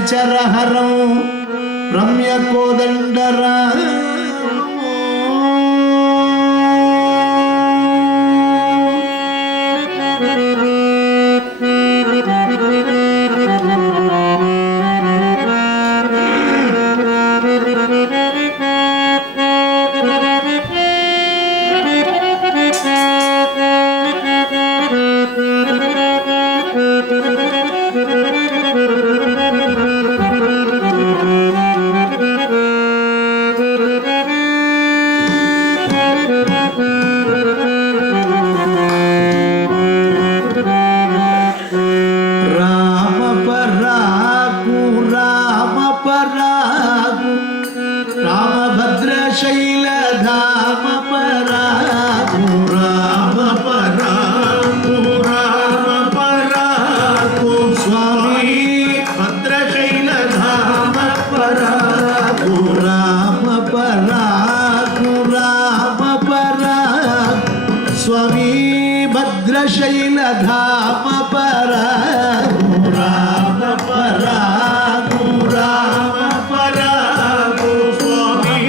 निचरहरं रम्यकोदण्डरा शैलधाम परागु राम परागु राम परागु स्वामी भद्रशैलधाम परागु राम परागु राम परागु स्वामी भद्रशैलधाम परागु राम परागु राम परागु स्वामी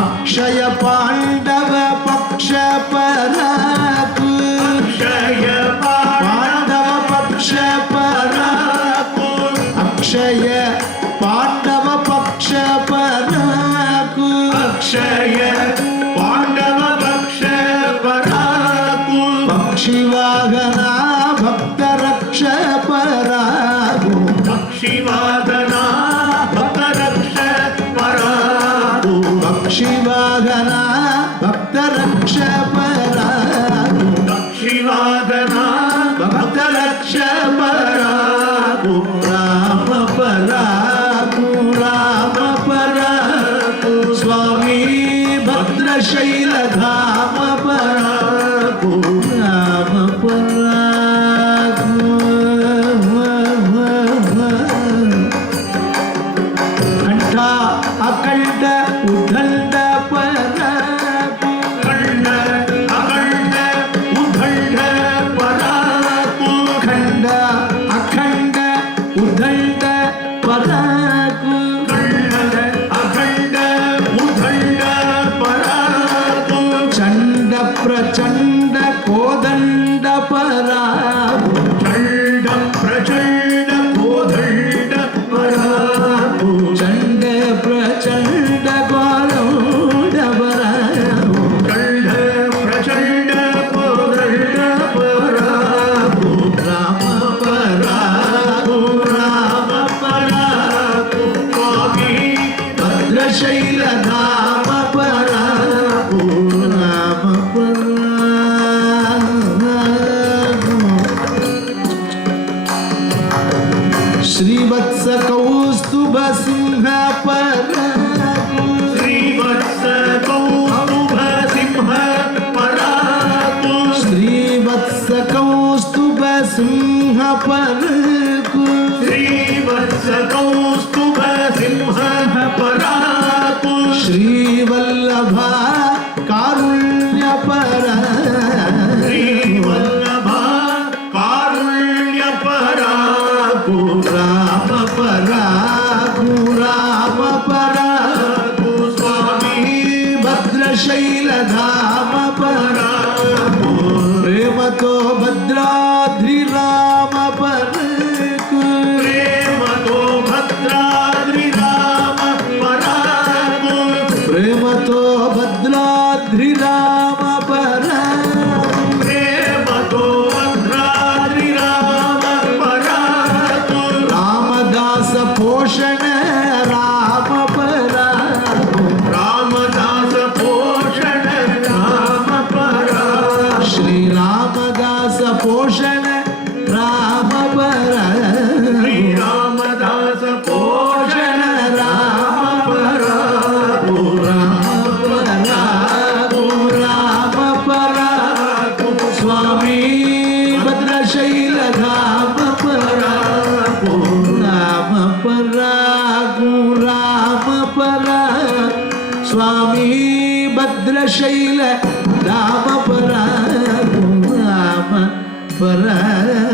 अक्षय पांडव पक्ष परागु अक्षय पांडव पक्ष परागु अक्षय पांडव पक्ष परागु अक्षय पांडव पक्ष परागु पक्षिवाहना भक्त रक्ष परागु पक्षिवाहना भक्त रक्ष परागु पक्षिवाहना भक्त रक्ष परागु पक्षिवाहना भक्त रक्ष परागु राम परागु राम परागु स्वामी भद्रशैलधाम परागु राम परागु कंठा अखंड उदंड परागु खंड अखंड उदंड परागु खंड अखंड उदंड परागु खंड अखंड उदंड परागु चंड प्रचंड कोदंड परागु चंड प्रचंड कोदंड परागु चंड प्रचंड कोदंड परागु चंड प्रचंड कोदंड परागु राम परागु राम परागु स्वामी भद्रशैलधाम परागु राम परागु श्रीवत्स कौस्तुभ सिंह परागु श्रीवत्स कौस्तुभ सिंह परागु श्रीवत्स कौस्तुभ सिंह परागु श्रीवत्स कौस्तुभ सिंह परागु श्रीवल्लभा कारुण्य परागु श्रीवल्लभा कारुण्य परागु राम परागु राम परागु स्वामी भद्रशैलधाम परागु प्रेमतो भद्राद्रि राम परागु प्रेमतो भद्राद्रि राम परागु प्रेमतो भद्राद्रि राम परागु प्रेमतो भद्राद्रि राम परागु रामदास पोषण राम परागु रामदास पोषण राम परागु श्री रामदास पोषण राम परागु श्री रामदास पोषण राम परागु राम परागु राम परागु स्वामी भद्रशैलधाम परागु राम परागु राम परागु स्वामी भद्रशैलधाम परागु राम పరాగు